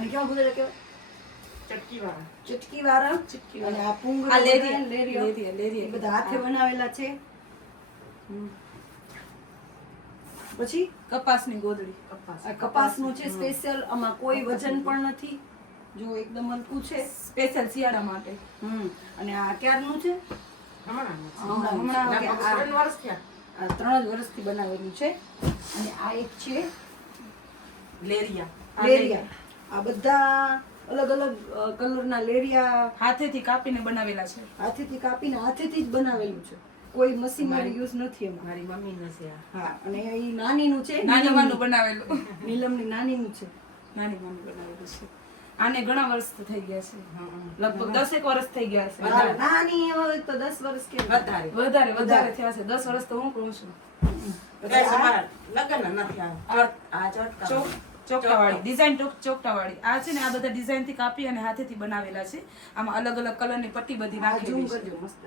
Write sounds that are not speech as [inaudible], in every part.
અને કેવા ગોદડા કેવા ચટકી વાળા ચટકી વાળા ચટકી અને વાળા. આ પૂંગળો આ લેરિયા, લેરિયા, લેરિયા. બધા હાથે બનાવેલા છે પછી કપાસની ગોદડી કપાસ આ કપાસનું છે સ્પેશિયલ આમાં કોઈ વજન પણ નથી જો એકદમ હલકું છે સ્પેશિયલ શિયાળા માટે હમ અને આ ક્યારનું છે હમણાં વર્ષ થયા ત્રણ જ વર્ષથી બનાવેલું છે અને આ એક છે લેરિયા લેરિયા આ બધા અલગ અલગ કલરના લેરિયા હાથેથી કાપીને બનાવેલા છે. હાથેથી કાપીને હાથેથી જ બનાવેલું છે. કોઈ મશીનરી યુઝ નથી એમાં. મારી મમ્મી નથી હા અને એ નાનીનું છે નાનીમાનું બનાવેલું. નીલમની નાનીનું છે. નાની મમ્મી બનાવેલું છે. આને ઘણા વર્ષ થઈ ગયા છે. લગભગ દસેક વર્ષ થઈ ગયા છે. નાની હોય તો દસ વર્ષ કે વધારે. વધારે વધારે થયા છે. દસ વર્ષ તો હું કહું છું. લગ્ન નથી આ. આ ચોક ચોકટાવાળી ડિઝાઇન ચોકટાવાળી આ છે ને આ બધા ડિઝાઇનથી કાપી અને હાથેથી બનાવેલા છે. આમાં અલગ અલગ કલરની પટ્ટી બધી નાખેલી છે. મસ્ત.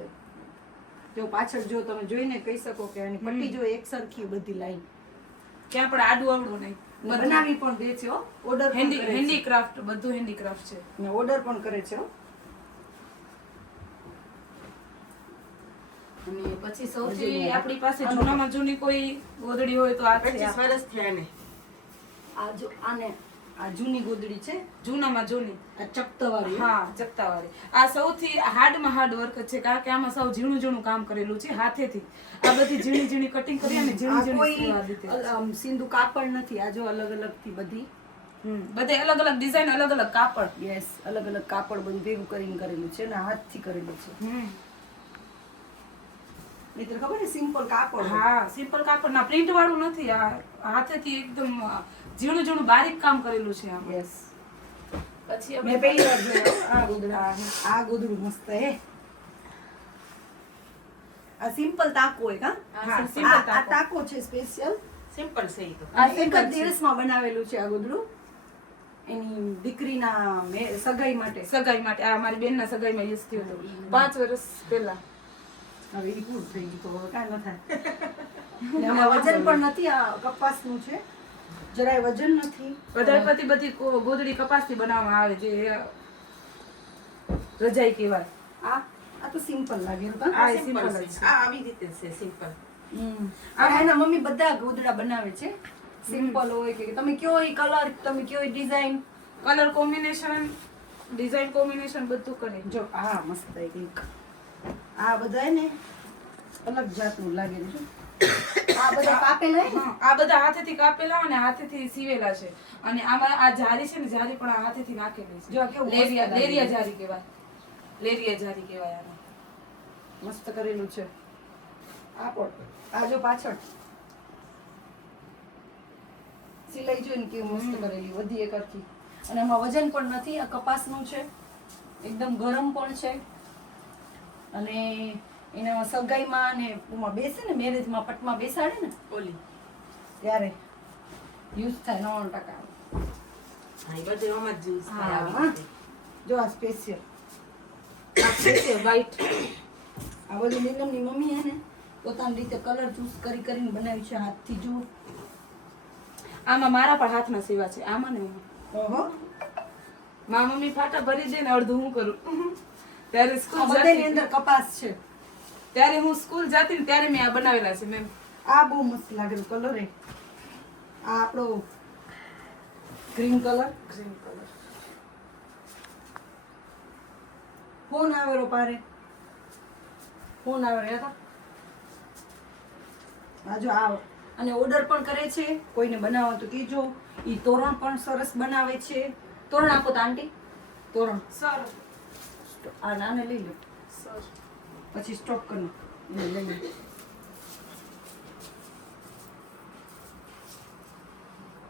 જો પાછળ જો તમે જોઈને કહી શકો કે આની પટ્ટી જો એક સરખી બધી લાઈન ક્યાં પણ આડું આવડું નહીં. બનાવી પણ દે છે ઓર્ડર હેન્ડી હેન્ડીક્રાફ્ટ બધું હેન્ડીક્રાફ્ટ છે. ને ઓર્ડર પણ કરે છે હો. અને પછી સૌથી આપણી પાસે જૂનામાં જૂની કોઈ ગોદડી હોય તો આ. પચીસ વર્ષ થયા ને. આ જો આને આ જૂની ગોદડી છે જૂનામાં જૂની. આ ચપતાવાળી હા ચપતાવાળી આ સૌથી હાર્ડમાં હાર્ડ વર્ક છે કારણ કે આમાં સૌ ઝીણું ઝીણું કામ કરેલું છે હાથેથી. આ બધી ઝીણી ઝીણી કટિંગ કરી અને ઝીણી ઝીણી સિંધુ કાપડ નથી આ જો અલગ અલગથી બધી બધે અલગ અલગ ડિઝાઇન અલગ અલગ કાપડ. યસ અલગ અલગ કાપડ બધું ભેગું કરીને કરેલું છે ને હાથથી કરેલું છે. નહીંતર ખબર ને સિમ્પલ કાપડ હા સિમ્પલ કાપડ ના પ્રિન્ટ વાળું નથી આ હાથેથી એકદમ ઝીણું ઝીણું બારીક કામ કરેલું છે આમાં. યસ પછી મેં પહેલી વાર જોયો આ ગુદડા આ ગુદડું મસ્ત હે. આ સિમ્પલ તાકો હોય હા, આ- તાકો. છે સ્પેશિયલ સિમ્પલ છે તો. આ એક જ દિવસમાં બનાવેલું છે આ ગુદડું. એની દીકરીના મે- સગાઈ માટે. સગાઈ માટે આ મારી બેનના સગાઈમાં યુઝ થયું હતું. પાંચ વર્ષ પહેલા. હવે ઈ પૂરું થઈ ગયું તો હવે કાંઈ ન થાય. [laughs] ને વજન પણ નથી આ કપાસનું છે. જરાય વજન નથી. વધારે પડતી બધી ગોદડી કપાસથી બનાવવામાં આવે જે રજાઈ કહેવાય. આ આ તો સિમ્પલ લાગે. આ આ સિમ્પલ simple જ છે. છે. આ આવી રીતે છે સિમ્પલ. હમ. આ એના મમ્મી બધા ગોદડા બનાવે છે. સિમ્પલ હોય કે તમે કયો ઈ કલર તમે કયો ઈ design? Colour combination design combination બધું કરે. જો આ મસ્ત એક આ બધા ને અલગ જાતનું લાગે છે. આ બધા કાપેલા હે આ બધા હાથેથી કાપેલા અને હાથેથી સીવેલા છે. અને આમાં આ જારી છે ને જારી પણ આ હાથેથી નાખેલી છે. જો આ કેવું લેરિયા. લેરિયા જારી કહેવાય. લેરિયા જારી કહેવાય આને. મસ્ત કરેલું છે. આ પણ આ જો પાછળ. સિલાઈ જોઈને કેવું મસ્ત કરેલી વધી એક હરખી અને એમાં વજન પણ નથી આ કપાસનું છે. એકદમ ગરમ પણ છે. અને એના સગાઈમાં અને ઓમાં બેસે ને મેરેજમાં પટમાં બેસાડે ને ઓલી. ત્યારે યુઝ થાય નવ્વાણું ટકા. જ આ સ્પેશિયલ વ્હાઈટ આ બધું નીલમની મમ્મી હે ને પોતાની રીતે કલર ચૂઝ કરી કરીને બનાવ્યું છે હાથથી જુઓ. આમાં મારા પણ હાથમાં સેવા છે. આમાં ને એમાં. ઓહો. મા મમ્મી ફાટા ભરી દે ને અડધું હું કરું. ત્યારે સ્કૂલ બધાની અંદર કપાસ છે. ત્યારે હું સ્કૂલ જતી ને ત્યારે મેં આ બનાવેલા છે મેમ. આ બહુ મસ્ત લાગેલું કલર એ. આ આપણો green colour green colour phone આવેલો પારે. ફોન આવેલો હતા આ? જો આ અને ઓર્ડર પણ કરે છે. કોઈને બનાવો તો કીજો એ તોરણ પણ સરસ બનાવે છે. તોરણ આપો તો આંટી. તોરણ. સર આ નાને લઈ લો. પછી સ્ટોક કરી નાખો. લઈ લો.